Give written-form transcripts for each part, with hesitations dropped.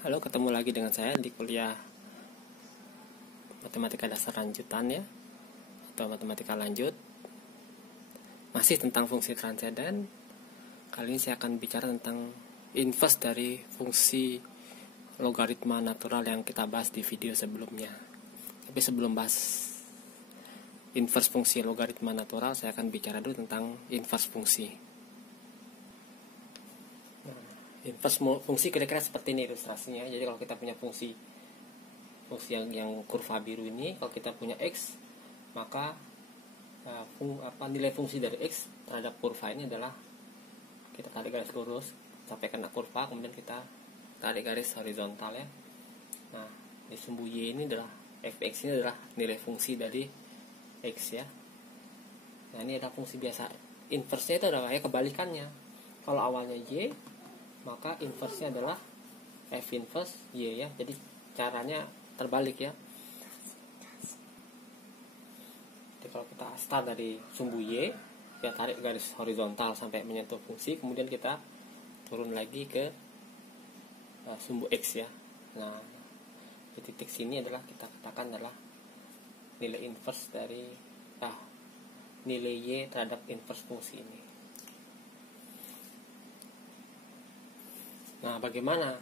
Halo, ketemu lagi dengan saya di kuliah Matematika Dasar Lanjutan ya, atau Matematika Lanjut. Masih tentang fungsi transenden. Kali ini saya akan bicara tentang inverse dari fungsi logaritma natural yang kita bahas di video sebelumnya. Tapi sebelum bahas inverse fungsi logaritma natural, saya akan bicara dulu tentang inverse fungsi. Inverse fungsi kira-kira seperti ini ilustrasinya. Jadi kalau kita punya fungsi yang kurva biru ini, kalau kita punya x, maka nilai fungsi dari x terhadap kurva ini adalah kita tarik garis lurus sampai kena kurva, kemudian kita tarik garis horizontal ya. Nah, di sumbu y ini adalah fx ini adalah nilai fungsi dari x ya. Nah, ini adalah fungsi biasa. Inverse-nya itu adalah kebalikannya. Kalau awalnya y, maka inverse-nya adalah f inverse y ya. Jadi caranya terbalik ya. Jadi kalau kita start dari sumbu y, kita tarik garis horizontal sampai menyentuh fungsi, kemudian kita turun lagi ke sumbu x ya. Nah, di titik sini adalah kita katakan adalah nilai inverse dari nilai y terhadap inverse fungsi ini. Nah, bagaimana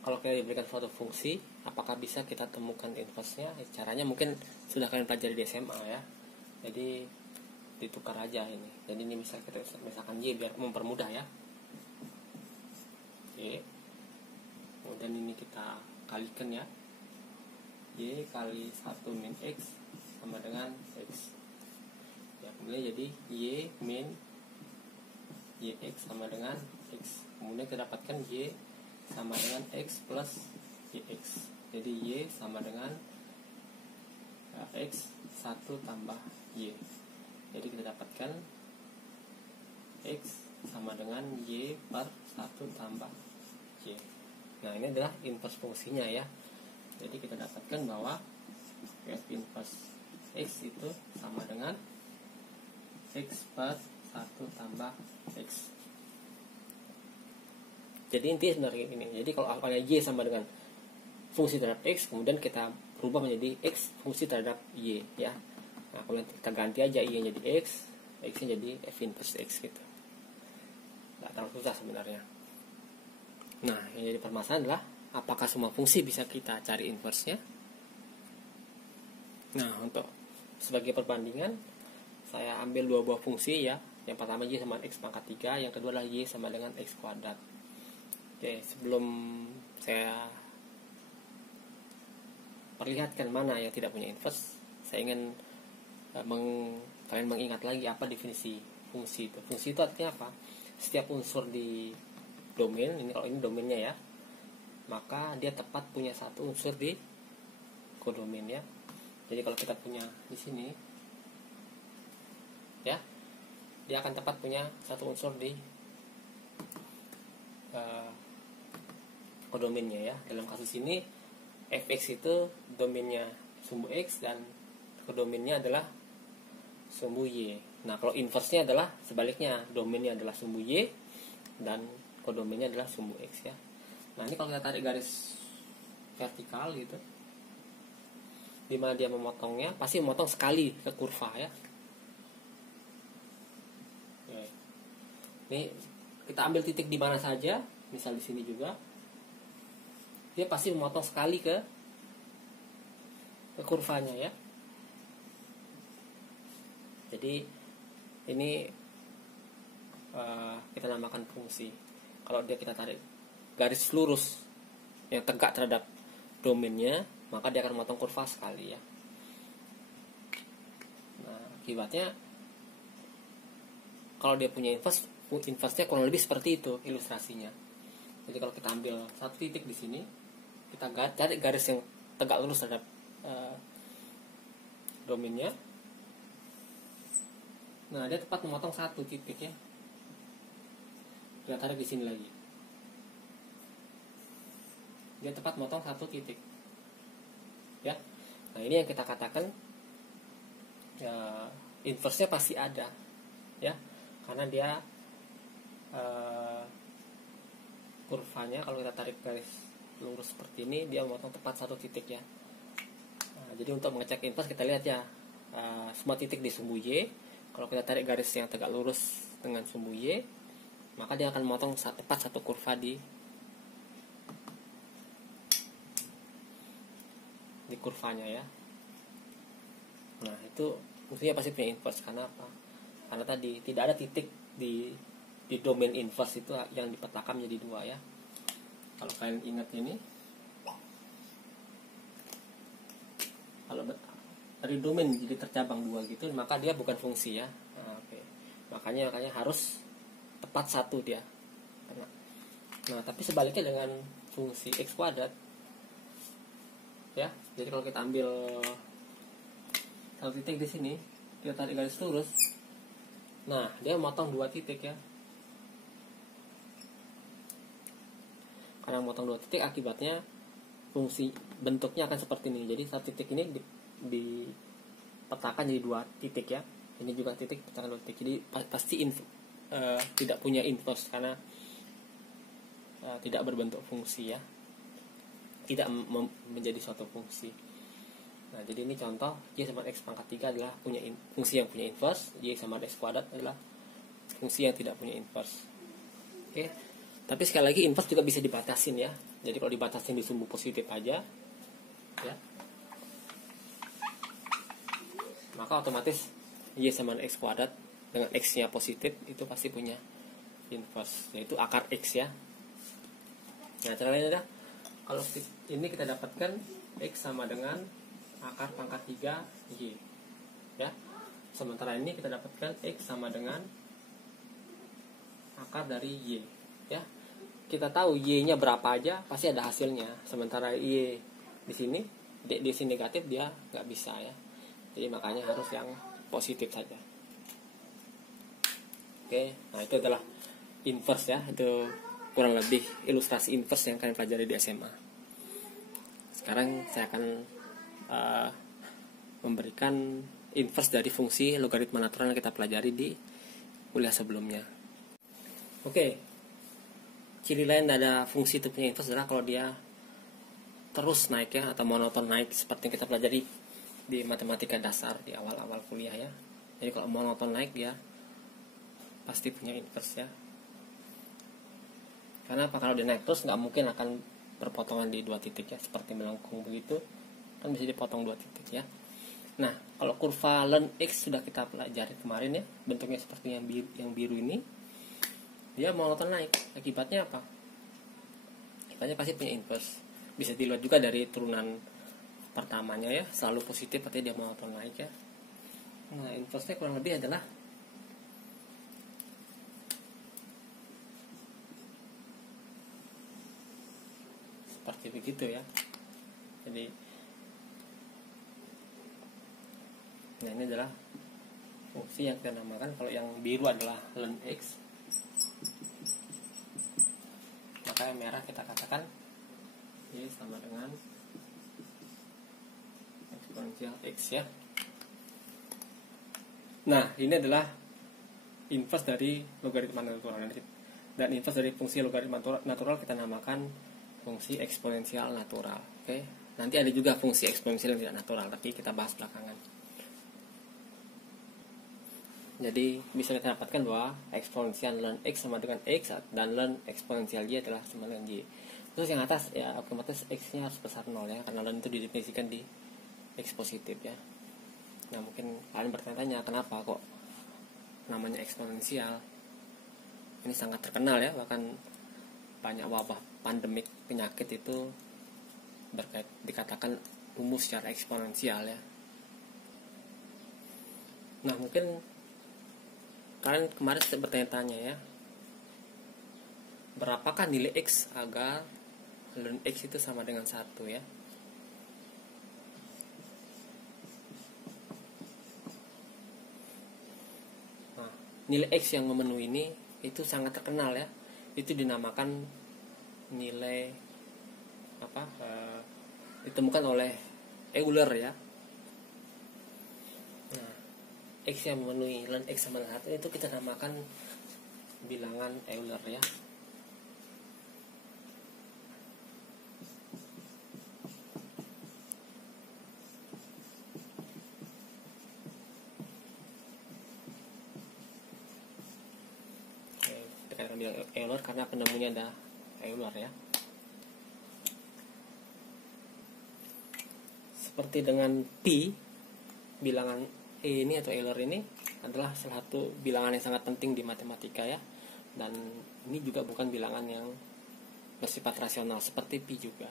kalau kita diberikan suatu fungsi, apakah bisa kita temukan inverse-nya? Caranya mungkin sudah kalian pelajari di SMA ya. Jadi ditukar aja ini. Jadi ini misalkan y biar mempermudah ya. Y. Kemudian ini kita kalikan ya. Y kali 1 min x sama dengan x. Ya, kemudian jadi y min yx sama dengan x. Kemudian kita dapatkan y sama dengan x plus yx. Jadi y sama dengan x 1 tambah y. Jadi kita dapatkan x sama dengan y per 1 tambah y. Nah, ini adalah inverse fungsinya ya. Jadi kita dapatkan bahwa f inverse x itu sama dengan x per 1 tambah x. Jadi intinya sebenarnya ini. Jadi kalau awalnya y sama dengan fungsi terhadap x, kemudian kita berubah menjadi x fungsi terhadap y ya. Nah, kalau kita ganti aja y jadi x, x-nya jadi f inverse x gitu. Nggak terlalu susah sebenarnya. Nah, yang jadi permasalahan adalah apakah semua fungsi bisa kita cari inverse-nya? Nah, untuk sebagai perbandingan, saya ambil dua buah fungsi ya. Yang pertama y sama x pangkat 3, yang kedua adalah y sama dengan x kuadrat. Oke, sebelum saya perlihatkan mana yang tidak punya inverse, saya ingin kalian mengingat lagi apa definisi fungsi itu. Fungsi itu artinya apa? Setiap unsur di domain, ini kalau ini domainnya ya, maka dia tepat punya satu unsur di kodomain ya. Jadi kalau kita punya di sini ya, dia akan tepat punya satu unsur di kodomainnya ya. Dalam kasus ini fx itu domainnya sumbu x dan kodomainnya adalah sumbu y. Nah, kalau inverse-nya adalah sebaliknya, domainnya adalah sumbu y dan kodomainnya adalah sumbu x ya. Nah, ini kalau kita tarik garis vertikal gitu, dimana dia memotongnya, pasti memotong sekali ke kurva ya. Oke. Ini kita ambil titik di mana saja, misal di sini juga, dia pasti memotong sekali ke kurvanya ya. Jadi ini kita namakan fungsi. Kalau kita tarik garis lurus yang tegak terhadap domainnya, maka dia akan memotong kurva sekali ya. Nah, akibatnya kalau dia punya inverse-nya kurang lebih seperti itu ilustrasinya. Jadi kalau kita ambil satu titik di sini, kita cari garis yang tegak lurus terhadap domainnya. Nah, dia tepat memotong satu titik ya. Kita tarik di sini lagi. Dia tepat memotong satu titik. Ya. Nah, ini yang kita katakan inverse-nya pasti ada. Ya. Karena dia kurvanya kalau kita tarik garis lurus seperti ini, dia memotong tepat satu titik ya. Nah, jadi untuk mengecek inverse kita lihat ya, semua titik di sumbu Y. Kalau kita tarik garis yang tegak lurus dengan sumbu Y, maka dia akan memotong tepat satu kurva di kurvanya ya. Nah itu fungsinya pasti punya inverse. Karena apa? Karena tadi tidak ada titik di domain inverse itu yang dipetakan menjadi dua ya. Kalau kalian ingat ini, kalau dari domain jadi tercabang dua gitu, maka dia bukan fungsi ya. Nah, oke. Makanya harus tepat satu dia. Nah tapi sebaliknya dengan fungsi x kuadrat ya. Jadi kalau kita ambil satu titik di sini, kita tarik garis lurus, nah dia memotong dua titik ya. Karena memotong dua titik, akibatnya fungsi bentuknya akan seperti ini. Jadi satu titik ini dipetakan jadi dua titik ya. Ini juga titik petakan dua titik. Jadi pasti tidak punya inverse karena tidak berbentuk fungsi ya. Tidak menjadi suatu fungsi. Nah, jadi ini contoh Y sama X pangkat 3 adalah fungsi yang punya inverse. Y sama X kuadrat adalah fungsi yang tidak punya inverse. Oke. Tapi sekali lagi inverse juga bisa dibatasin ya. Jadi kalau dibatasin di sumbu positif aja ya, maka otomatis Y sama X kuadrat dengan X-nya positif itu pasti punya inverse, yaitu akar X ya. Nah, caranya adalah kalau ini kita dapatkan X sama dengan akar pangkat 3 Y ya. Sementara ini kita dapatkan X sama dengan akar dari Y ya. Kita tahu Y-nya berapa aja pasti ada hasilnya. Sementara Y di sini negatif, dia nggak bisa ya. Jadi makanya harus yang positif saja. Oke, nah itu adalah inverse ya. Itu kurang lebih ilustrasi inverse yang kalian pelajari di SMA. Sekarang saya akan memberikan inverse dari fungsi logaritma natural yang kita pelajari di kuliah sebelumnya. Oke, ciri lain ada fungsi itu punya inverse adalah kalau dia terus naik ya, atau monoton naik, seperti yang kita pelajari di matematika dasar di awal-awal kuliah ya. Jadi kalau monoton naik, dia pasti punya inverse ya. Karena apa? Kalau dia naik terus nggak mungkin akan berpotongan di dua titik ya, seperti melengkung begitu kan bisa dipotong dua titik ya. Nah, kalau kurva ln x sudah kita pelajari kemarin ya, bentuknya seperti yang biru ini, dia monoton naik. Akibatnya apa? Akibatnya pasti punya inverse. Bisa dilihat juga dari turunan pertamanya ya, selalu positif, artinya dia monoton naik ya. Nah, inverse-nya kurang lebih adalah seperti begitu ya. Jadi nah, ini adalah fungsi yang kita namakan, kalau yang biru adalah ln x, maka yang merah kita katakan Y sama dengan eksponensial x ya. Nah, ini adalah inverse dari logaritma natural, dan inverse dari fungsi logaritma natural kita namakan fungsi eksponensial natural. Oke, nanti ada juga fungsi eksponensial yang tidak natural, tapi kita bahas belakangan. Jadi bisa kita dapatkan bahwa eksponensial ln x sama dengan x, dan ln eksponensial y adalah sama dengan y. Terus yang atas ya otomatis x-nya harus besar 0 ya, karena ln itu didefinisikan di x positif ya. Nah, mungkin kalian bertanya-tanya kenapa kok namanya eksponensial. Ini sangat terkenal ya, bahkan banyak wabah pandemik penyakit itu dikatakan tumbuh secara eksponensial ya. Nah, mungkin kalian kemarin bertanya-tanya ya, berapakah nilai x agar ln x itu sama dengan 1 ya. Nah, nilai x yang memenuhi ini itu sangat terkenal ya. Itu dinamakan nilai ditemukan oleh Euler ya. X yang memenuhi ln x sama dengan 1 itu kita namakan bilangan Euler ya. Jangan bilang Euler karena penemunya ada Euler ya. Seperti dengan pi, bilangan E ini atau Euler ini adalah salah satu bilangan yang sangat penting di matematika ya. Dan ini juga bukan bilangan yang bersifat rasional seperti pi juga.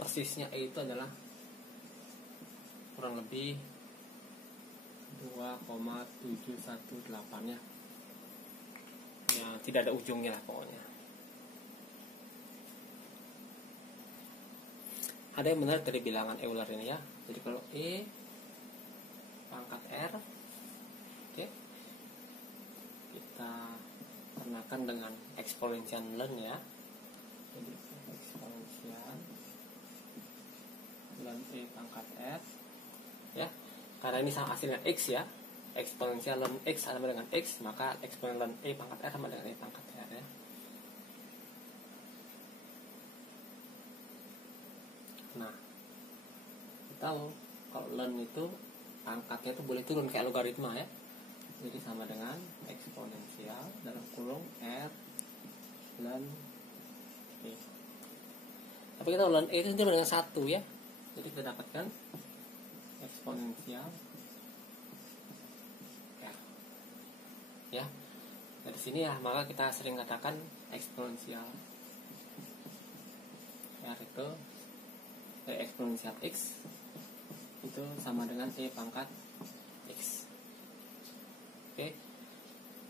Persisnya E itu adalah kurang lebih 2,718 ya. Ya, tidak ada ujungnya lah pokoknya. Ada yang menarik dari bilangan Euler ini ya. Jadi kalau E pangkat R, oke, kita pernakan dengan eksponensial ln ya. Jadi eksponensial ln E pangkat R ya. Karena ini sama hasilnya X ya. Eksponensial ln X sama dengan X, maka eksponen ln E pangkat R sama dengan E pangkat R ya. Nah, kita tahu kalau ln itu angkatnya itu boleh turun kayak logaritma ya. Jadi sama dengan eksponensial dalam kurung R ln E. Tapi kita tahu ln E itu sama dengan 1 ya. Jadi kita dapatkan eksponensial R ya. Dari sini ya, maka kita sering katakan eksponensial R itu eksponensial X itu sama dengan E pangkat X. Oke.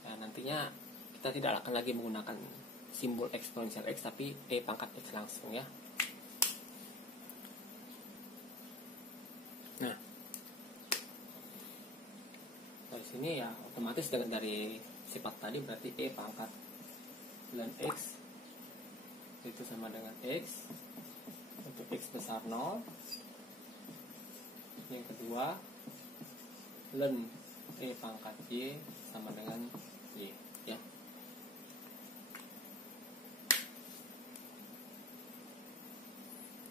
Nah, nantinya kita tidak akan lagi menggunakan simbol eksponensial X, tapi E pangkat X langsung ya. Nah, dari sini ya otomatis dari sifat tadi berarti E pangkat ln X itu sama dengan X untuk X besar 0. Yang kedua, ln E pangkat Y sama dengan Y ya.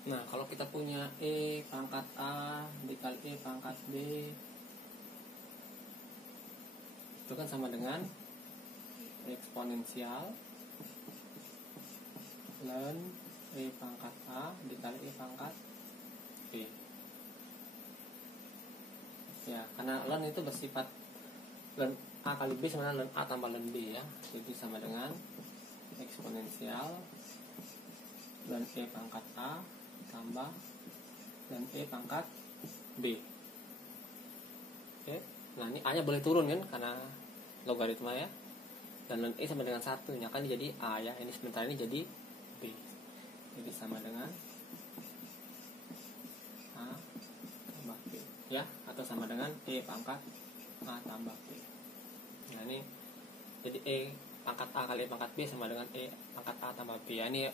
Nah, kalau kita punya E pangkat A dikali E pangkat B, itu kan sama dengan eksponensial ln E pangkat A dikali E pangkat B. Ya, karena ln itu bersifat ln A kali B sama dengan ln A tambah ln B ya. Jadi sama dengan eksponensial ln E pangkat A tambah ln E pangkat B. Oke. Nah, ini A nya boleh turun kan karena logaritma ya. Dan ln E sama dengan 1 nya kan jadi A ya. Ini sementara ini jadi B. Jadi sama dengan A tambah B ya, atau sama dengan E pangkat A tambah B. Nah, ini jadi E pangkat A kali E pangkat B sama dengan E pangkat A tambah B ya. Ini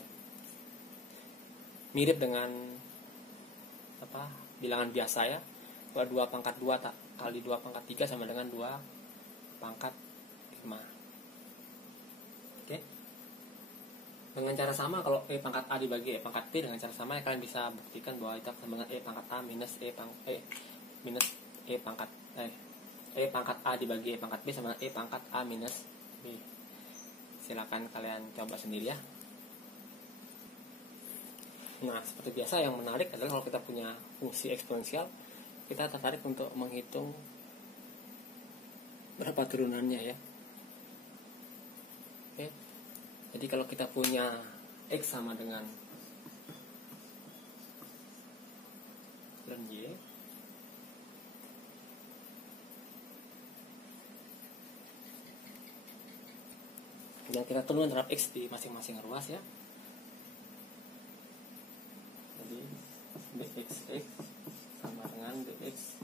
mirip dengan bilangan biasa ya. 2 pangkat 2 kali 2 pangkat 3 sama dengan 2 pangkat 5. Oke. Dengan cara sama, kalau E pangkat A dibagi E pangkat B dengan cara sama ya, kalian bisa buktikan bahwa itu sama dengan E pangkat A minus E pangkat A dibagi E pangkat B sama dengan E pangkat A minus B. Silakan kalian coba sendiri ya. Nah, seperti biasa yang menarik adalah kalau kita punya fungsi eksponensial, kita tertarik untuk menghitung berapa turunannya ya. Oke. Jadi kalau kita punya X sama dengan ln Y, dan kita turunkan terhadap X di masing-masing ruas ya. Jadi dxx sama dengan dx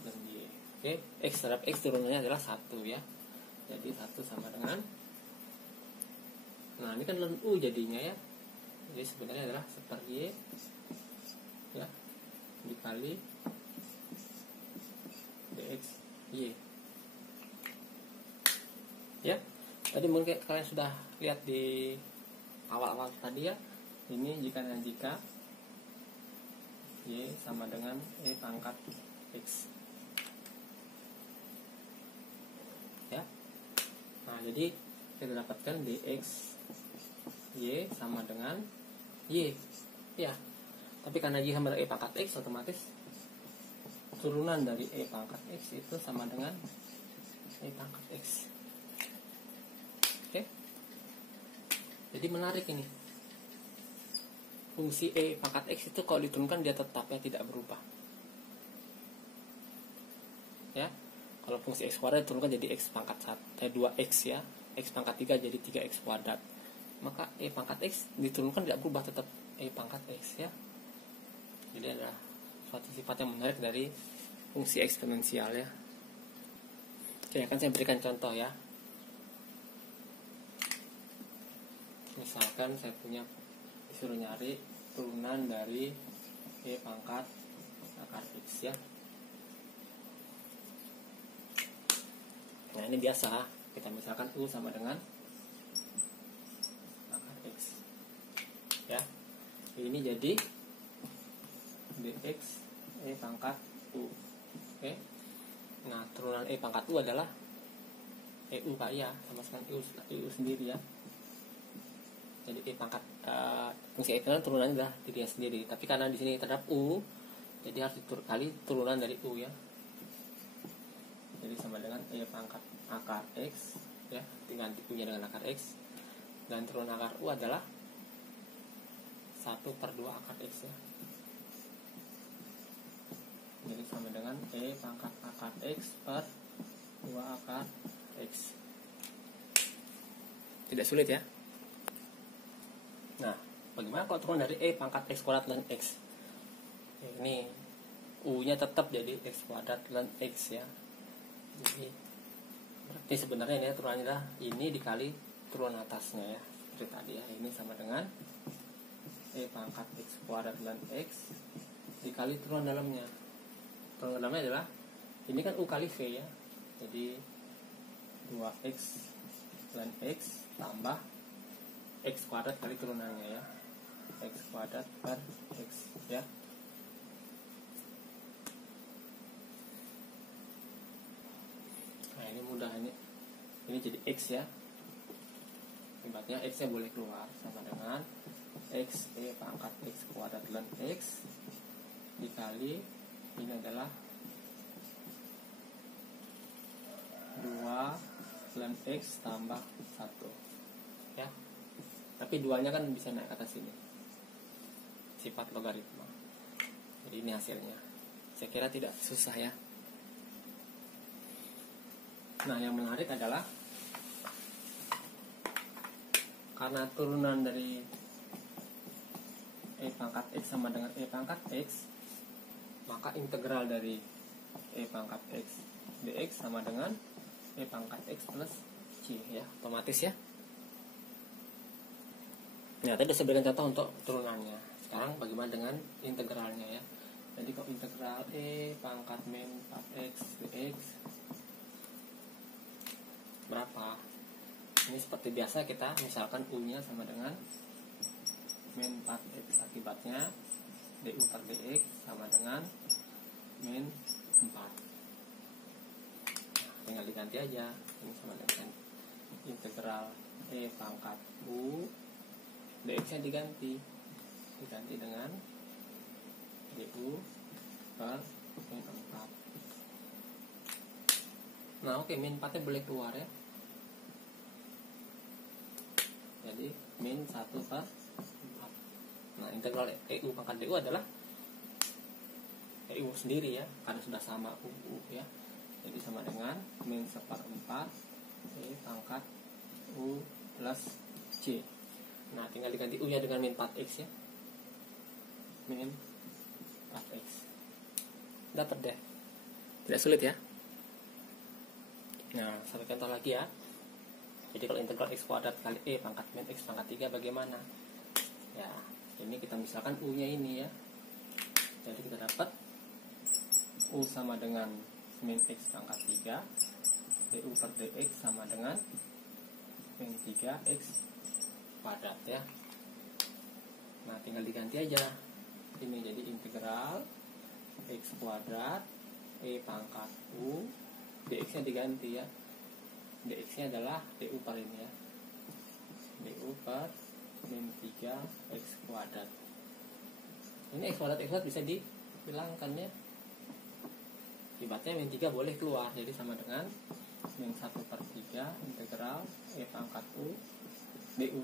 ln Y. Oke, X terhadap X turunannya adalah 1 ya. Jadi 1 sama dengan, nah ini kan ln U jadinya ya. Jadi sebenarnya adalah seper Y ya dikali dx Y ya. Tadi mungkin kalian sudah lihat di awal-awal tadi ya. Ini jika dan jika Y sama dengan E pangkat X ya. Nah, Nah, jadi kita dapatkan dx y sama dengan y. Ya. Tapi karena y sama dengan e pangkat x, otomatis turunan dari e pangkat x itu sama dengan e pangkat x. Oke. Jadi menarik ini. Fungsi e pangkat x itu kalau diturunkan dia tetap ya, tidak berubah. Ya. Kalau fungsi x kuadrat diturunkan jadi x pangkat 2x ya. X pangkat 3 jadi 3x kuadrat. Maka e pangkat x diturunkan tidak berubah, tetap e pangkat x ya. Jadi adalah suatu sifat yang menarik dari fungsi eksponensial ya. Oke, akan saya berikan contoh ya. Misalkan saya disuruh nyari turunan dari e pangkat akar x ya. Nah, ini biasa, kita misalkan u sama dengan akar x ya. Ini jadi dx e pangkat u. Oke. Nah, turunan e pangkat u adalah eu Pak ya, sama sekali eu sendiri ya. Jadi e pangkat fungsi e itu turunannya adalah dirinya sendiri. Tapi karena di sini terdapat u, jadi harus kali turunan dari u ya. Jadi sama dengan e pangkat akar x ya, tinggal u-nya dengan akar x, dan turunan akar u adalah 1/2 akar x ya. Jadi sama dengan e pangkat akar x per 2 akar x. Tidak sulit ya. Nah, bagaimana kalau turun dari e pangkat x kuadrat ln x? Ini u-nya tetap jadi x kuadrat ln x ya. Jadi berarti sebenarnya ini turunannya adalah ini dikali turunan atasnya ya, seperti tadi ya. Ini sama dengan e pangkat x kuadrat ln x dikali turunan dalamnya. Turunan dalamnya adalah ini kan u kali v ya. Jadi 2x ln x tambah x kuadrat kali turunannya ya, x kuadrat per x ya. Nah, ini mudah, ini jadi x ya. Akibatnya x nya boleh keluar, sama dengan x e pangkat x kuadrat ln x dikali ini adalah 2 ln x tambah 1 ya. Tapi 2-nya kan bisa naik ke atas sini, sifat logaritma. Jadi ini hasilnya. Saya kira tidak susah ya. Nah, yang menarik adalah karena turunan dari e pangkat x sama dengan e pangkat x, maka integral dari e pangkat x dx sama dengan e pangkat x plus c ya, otomatis ya. Nah, tadi saya berikan contoh untuk turunannya. Sekarang bagaimana dengan integralnya ya. Jadi kalau integral e pangkat min 4x dx berapa? Ini seperti biasa, kita misalkan u-nya sama dengan min 4x, akibatnya du per dx sama dengan min 4. Nah, tinggal diganti aja. Ini sama dengan integral e pangkat u, dx nya diganti dengan du per min 4. Nah, oke, min 4 nya boleh keluar ya. Jadi min 1 per 4. Nah, integral EU pangkat DU adalah EU sendiri ya, karena sudah sama UU ya. Jadi sama dengan min 1/4 E pangkat U plus C. Nah, tinggal diganti U nya dengan min 4x ya. Min 4x. Dapat deh. Tidak sulit ya. Nah, satu contoh lagi ya. Jadi kalau integral x kuadrat kali e pangkat min x pangkat 3 bagaimana? Ya, ini kita misalkan u-nya ini ya. Jadi kita dapat u sama dengan min x pangkat 3, du per dx sama dengan min 3x kuadrat ya. Nah, tinggal diganti aja. Ini jadi integral x kuadrat e pangkat u, dx nya diganti ya. dx nya adalah du per ini ya, du per min 3 x kuadrat. Ini x kuadrat bisa dihilangkan ya, akibatnya min 3 boleh keluar, jadi sama dengan min 1/3 integral e pangkat u du.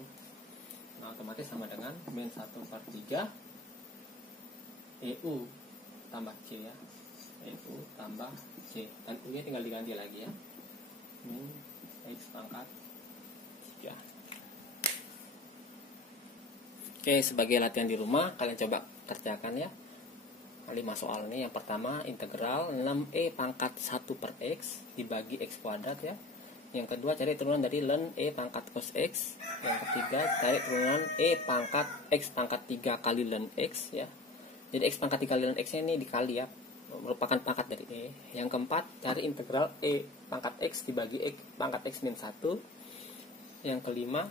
Nah, otomatis sama dengan min 1/3 EU tambah C ya, EU tambah C, dan U nya tinggal diganti lagi ya, min X pangkat 3. Oke, sebagai latihan di rumah kalian coba kerjakan ya 5 soal ini. Yang pertama, integral 6e pangkat 1 per X dibagi X kuadrat ya. Yang kedua, cari turunan dari ln e pangkat cos X. Yang ketiga, cari turunan e pangkat X pangkat 3 kali ln X ya. Jadi X pangkat 3 kali ln X ini dikali ya, merupakan pangkat dari E. Yang keempat, cari integral E pangkat X dibagi X pangkat X min 1. Yang kelima,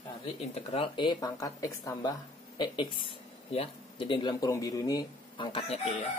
cari integral E pangkat X tambah EX ya. Jadi dalam kurung biru ini pangkatnya E ya.